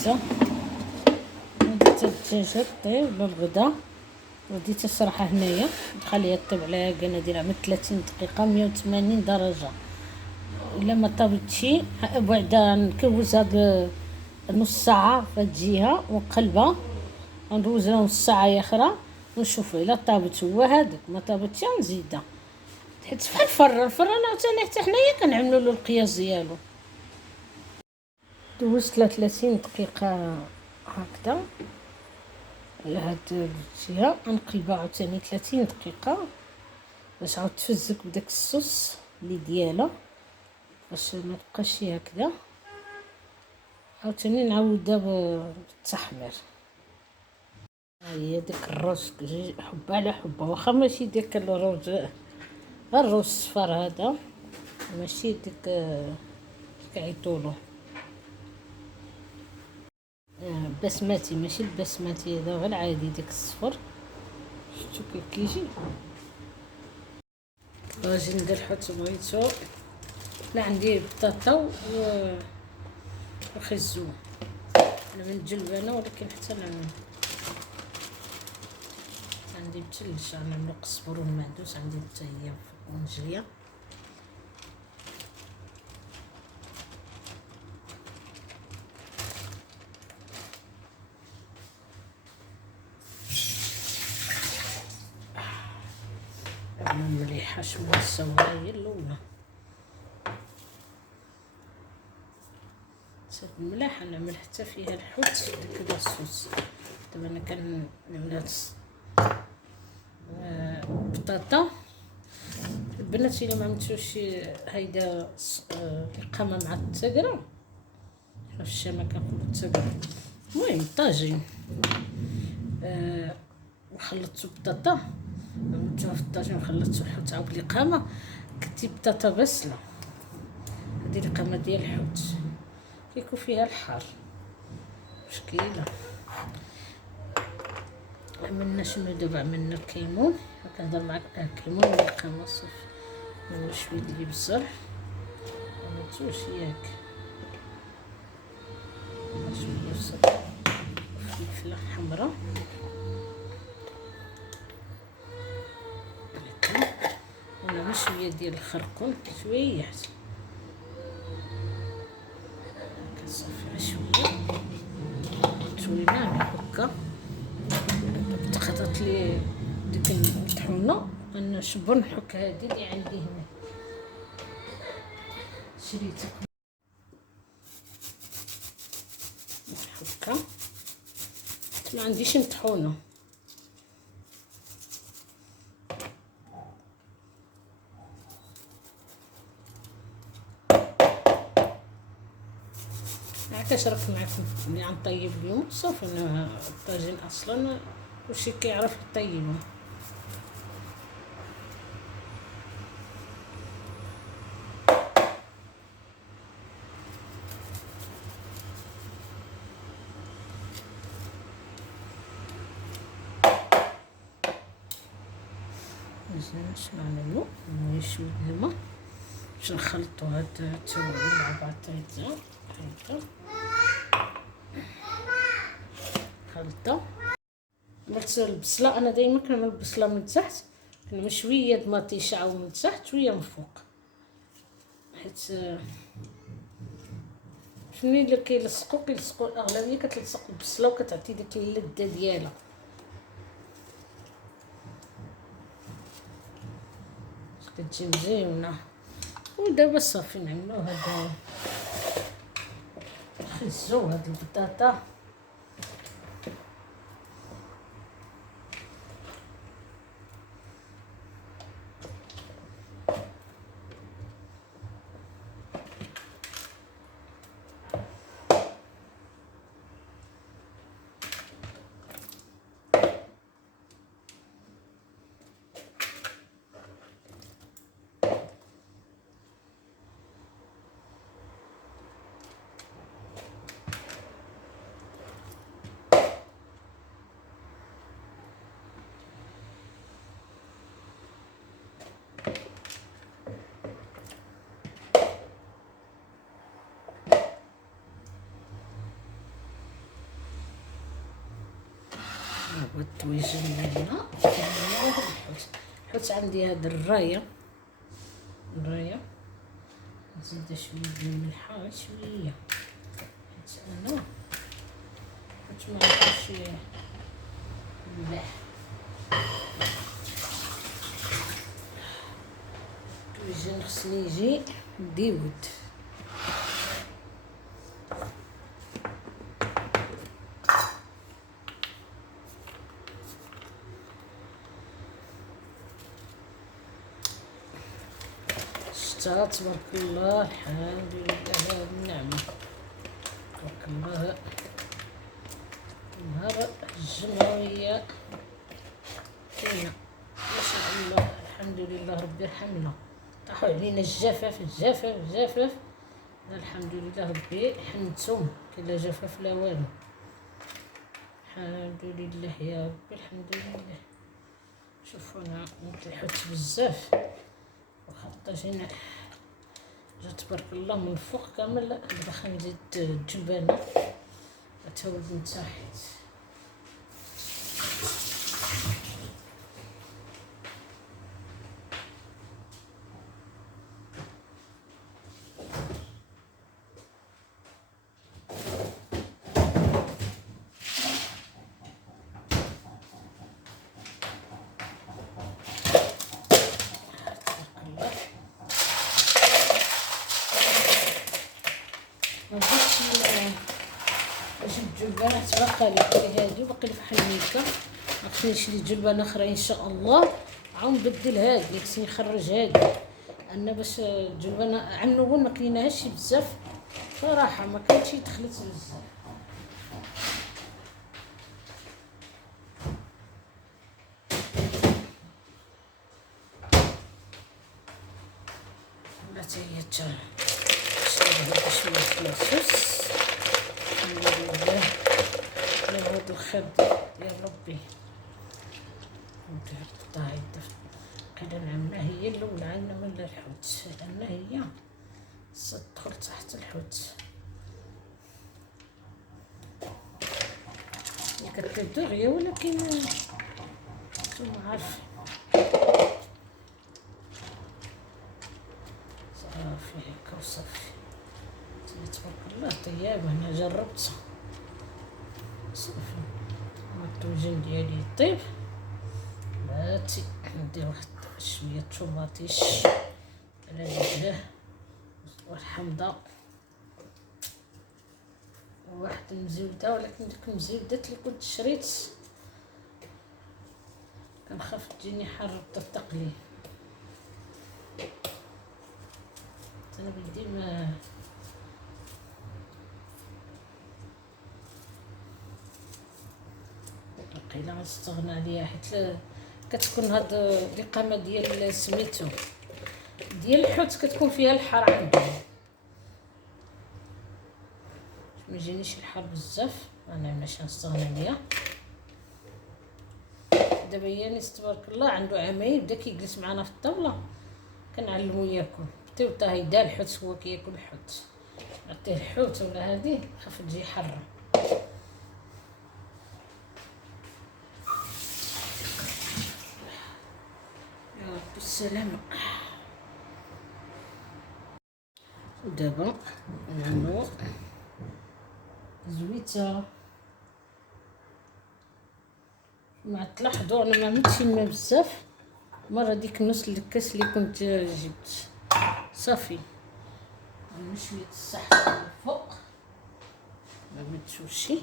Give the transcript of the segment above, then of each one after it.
البيتزا. وديت الدجاجة طيب بالغدا، وديتها الصراحة هنايا نخليها طيب على قناديل من 30 دقيقة 180 درجة. الا ما طابتشي بعدا نكوز هاد نص ساعة في هاد الجهة ونقلبها، وندوزها نص ساعة اخرى ونشوف الا طابت. هو هذاك ما طابتش نزيدها، حيت بحال الفران عاوتاني حتى حنايا كنعملو له القياس ديالو. دوزت 30 دقيقة هكذا على هاد الجهة، نقلبها عاوتاني 30 دقيقة باش عاود تفزك بداك الصوص اللي ديالها، باش ما تبقاش هكذا. عاوتاني نعاودها بالتحمير. ها هي داك الروز حبه على حبه، واخا ماشي داك الروز، الروز الصفر هذا، ماشي داك كيعيطولو بسمتي، ماشي البسمتي هذا، غير العادي داك الصفر. شفتو كيف كيجي. طاجين ديال الحوت بغيتو، لا عندي بطاطا وخزو. انا من الجلبانه ولكن حتى عندي بتلج، نعملو قزبر والمعدوس عندي حتى هي مجليه. مليحه شويه سواها هي الاولى، صافي ملاحه. نعمل حتى فيها الحوت كدا الصوص. دابا انا كنعملها بطاطا. البنات الا ما عملتوش هيدا القامه مع التقره، في الشام كنقولوا التقره، المهم طاجين. وخلطتو بطاطا، عملتوها في الطاجين وخلطتو الحوت عاود القامه. كنتي بطاطا بسله، هادي القامه ديال الحوت كيكون فيها الحار مشكيله. عملنا شنو دابا؟ عملنا الكيمون. كنهضر معاك على الكيمون والقامه صافي. عملنا شويه ديال البزر، عملتوش ياك شويه بصل وفلفله حمراء، ونعمل شويه ديال الخرقوم شويه حتى كنصفيها شويه ناعمه هكا. تخطط لي ديك الطحونه، نشبر نحك هادي اللي عندي هنا شريتها نحكها. ما عنديش مطحونه، كنشارك معكم اللي غنطيب اليوم صافي. انا الطاجين اصلا كلشي كيعرف يطيبو. مزيان شنو نعملو؟ شويه الماء باش نخلطو هاد التوابل مع بعض. هكا خلطه. درت البصله، انا دائما كنعمل البصله من تحت، كنعمل شويه د مطيشه من تحت شويه من فوق، حيت فهمتيني اللي كيلصقوا الاغلبيه كتلصق البصله وكتعطي ديك اللذه ديالها. كتجي مزيونه. ودابا صافي نعملو هاد الخزو هاد البطاطا. هو الطويجن ديالنا. الحوت عندي هاد الرايه نزيد شويه ديال الملحه غير شويه، حيت انا حيت ما عرفتش الملح. الطويجن خصني يجي مديود. تبارك الله، الحمد لله على النعمة. تبارك الله، نهار الجمعية كاينة ما شاء الله، الحمد لله ربي يرحمنا. طاحوا علينا الجفاف الحمد لله ربي حنتهم، كاين لا جفاف لا والو. الحمد لله يا ربي، الحمد لله. شوفوا انا نتلحت بزاف وحتى جا تبارك الله من الفوق كامل. دابا خنزيد الجبانه تولد من تحت. جلبانة تبقى لي هادي باقي لي فحال هكا. خصني نشري جلبانة اخرى ان شاء الله، عاود نبدل هادي. خصني نخرج هادي انا باش الجلبانة عن الاول ما كليناهاش بزاف صراحه، ما كانتش دخلت بزاف. ولات هي شريها شويه فلاصوص. الحمد لله على هاد الخير يا ربي. ندير الطايد قيلا نعملها هي الاولى عندنا من الحوت، لان هي تدخل تحت الحوت. كتبدو غيا ولكن نتوما عارفين. صافي هكا وصافي. تبارك الله طيابه، انا جربتها صافي. الطوجن ديالي يطيب، بلاتي ندير واحد شويه طوماطيش على رجليه والحمضه وواحد المزيوده. ولكن ديك المزيودات اللي كنت شريت كنخاف تجيني حاره التقلي. انا بدي ما قيلا غنستغنى عليها، حيت كتكون هاد الإقامة ديال سميتو ديال الحوت كتكون فيها الحار عندهم، ما يجينيش الحار بزاف. انا ماشي نستغنى عليها. دابا هي تبارك الله عنده عامين بدا كيجلس معنا في الطاوله، كنعلمو ياكل. بداو حتى هيدا الحوت هو كياكل الحوت، نعطيه الحوت ولا هادي خاف تجي حاره. يا رب السلامه. ودابا نعملو زويته. ما تلاحظوا انا ما متش الماء بزاف مره، ديك نص الكاس اللي كنت جبت صافي. شويه السحر من الفوق ما متشوشي.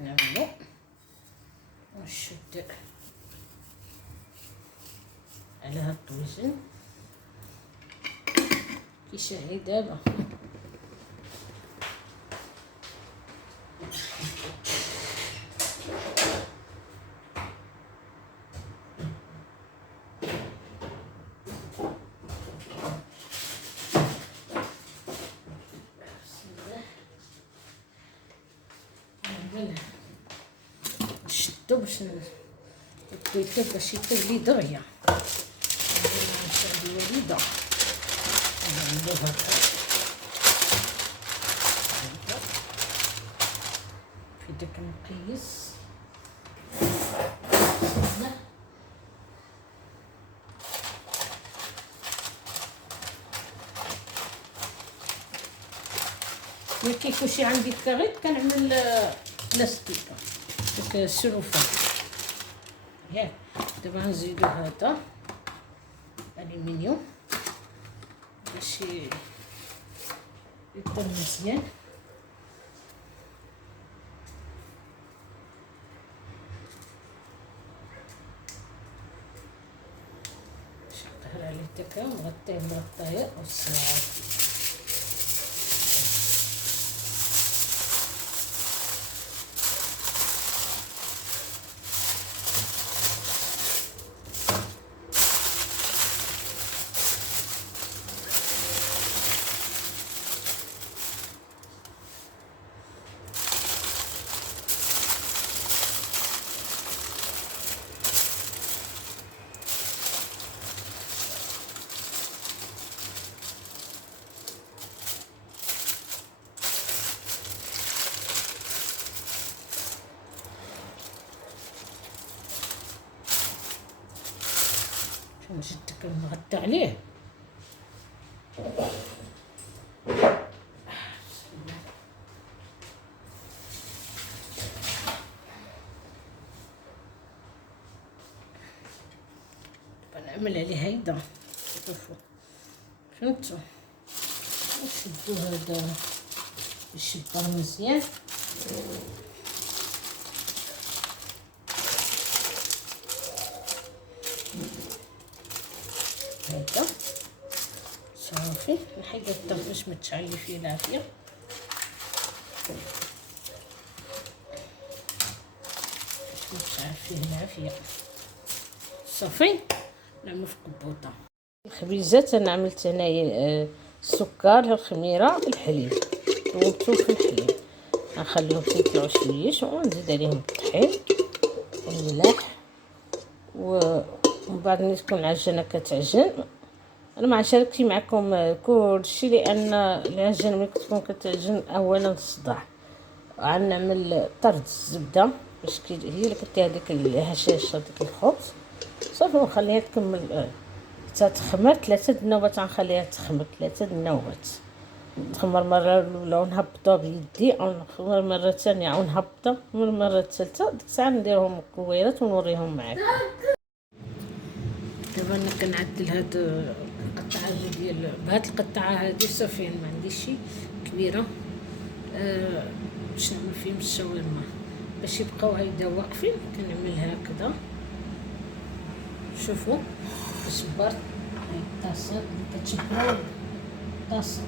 نعملو ونشد على هاد الطويجن كيشهي دابا. نشدو باش الطويته باش يطيب لي دغيا. نشدو وليده نعملوها في داك المقيس ما كيكونش عندي الكاغيط كنعمل بلاستيكه داك السلوفان. ياك دابا غنزيدو هذا الومنيوم باش يطيب مزيان. نحطها عليه التكه ونغطيه بغطايه والصراحه نشد نغطي عليه. نعمل عليه هيدا شوفوا فهمتوا. نشدو هذا الشبار مزيان. هذا صافي نحيد الطرف باش ما تشعلي فيه العافيه. باش ما تشعل فيه العافيه صافي. نعمل في كبوطه الخبيزات. انا عملت هنايا السكر الخميره الحليب ضربتهم في الحليب. غنخليهم يطلعوا شويش ونزيد عليهم الطحين والملح ومن بعد ملي تكون العجينه كتعجن. انا ما شاركتش معكم كلشي لان العجينه ملي كتكون كتعجن اولا الصداع. غنعمل طرد الزبده باش هي اللي كدير هذيك الهشاشه ديك الخبز صافي ونخليها تكمل تتخمر 3 النوبات. غنخليها تخمر 3 النوبات. تخمر مره الاولى ونهبطها بيدي او نخمر مره ثانيه ونهبطها من المره الثالثه. ديك الساعه نديرهم مكويرات ونوريهم معاكم. دابا انا كنعدل هاد القطعه ديال بهاد القطعه هادي صافي ما عنديش شي كبيره باش نعمل فيهم الشاورما باش يبقاو هيدا واقفين. كنعملها هكذا شوفوا صبرت هاي الطاسه اللي كتشبروا الطاسه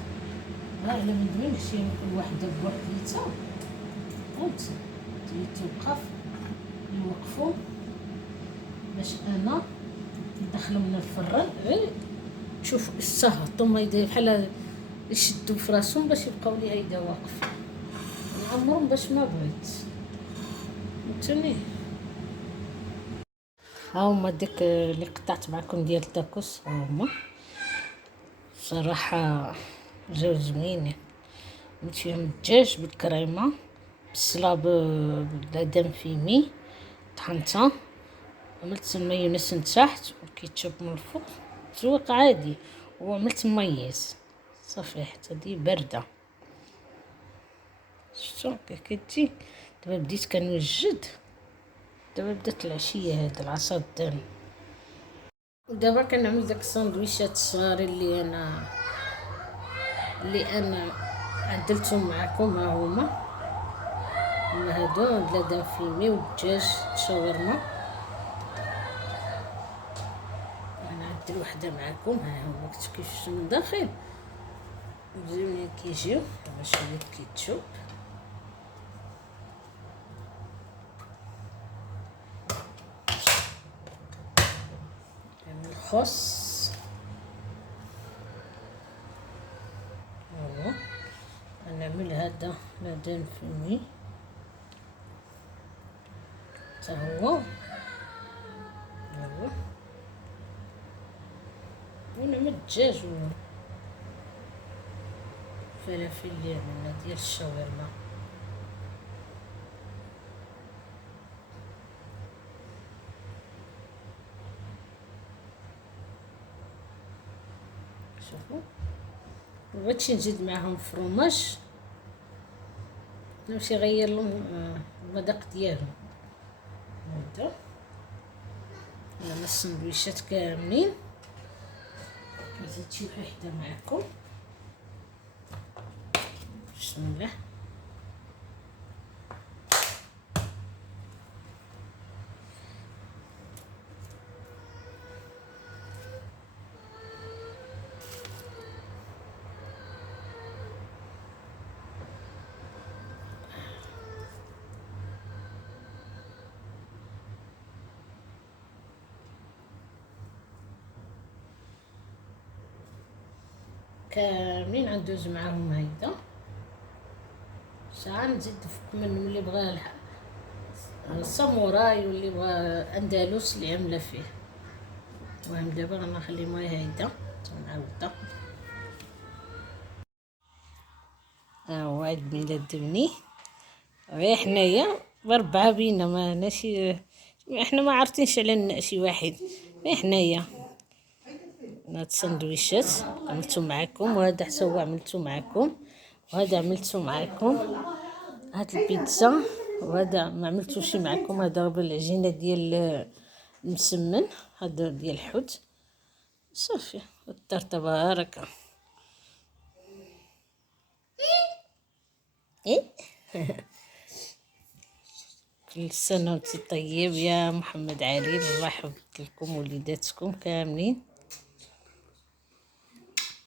غير على من دوين شي كل وحده بوحديتها فهمتي توقف يوقفوا باش انا ندخلو من الفران غير شوف السهطوا ما يدير بحال يشدوا في راسهم باش يبقاو لي هيدا واقفين. نعمرهم باش ما بغيت فهمتوني. ها هما ديك اللي قطعت معكم ديال التاكوس هما صراحه جاو زوينين. درت فيهم الدجاج بالكريمه بصله بالدم فيمي طحنتها عملت المايونيز من تحت والكيتشوب من الفوق تزوق عادي وعملت ميز صافي حتى دي بارده. شفتو كتجي. دابا بديت كنوجد. دابا بدات العشيه هاد العصا الدم. ودابا كنعمل داك الساندويشات الصغارين اللي انا عدلتهم معكم. ها هما هادو بلادم فيمي والدجاج شاورما. نعدل وحده معكم. ها هما كيف من الداخل زوينين كيجيو مع شويه كيتشوب. نعمل خس نعمل هذا بلادم فيمي حتى هو ونعمل الدجاج وفلافل اللي عملنا ديال الشاورما. شوفوا. بغيتش نزيد معاهم فرماج، نمشي غير لهم المذاق ديالهم. هذا انا السندويشات كاملين. نزيد شي وحده معكم. بسم الله. كاملين غندوز معاهم هيدا. ساعة نزيد فوق منهم اللي بغى الساموراي واللي بغى اندلس اللي عامله فيه. المهم دابا غنخلي ماي هيدا تنعاودها. ها هو عيد ميلاد ابني، غير حنايا بربعة بينا، ما ناشي احنا ما عارفينش على شي واحد، غير حنايا. هاد السندويشات عملتو معاكم، وهذا حتى هو عملتو معاكم، وهذا عملتو معاكم. هاد البيتزا، وهذا ما عملتوش معاكم، هذا بالعجينه ديال المسمن، هذا ديال الحوت. صافي الدار تبارك. ايه كل سنه وانت طيب يا محمد علي، الله يحفظ لكم وليداتكم كاملين.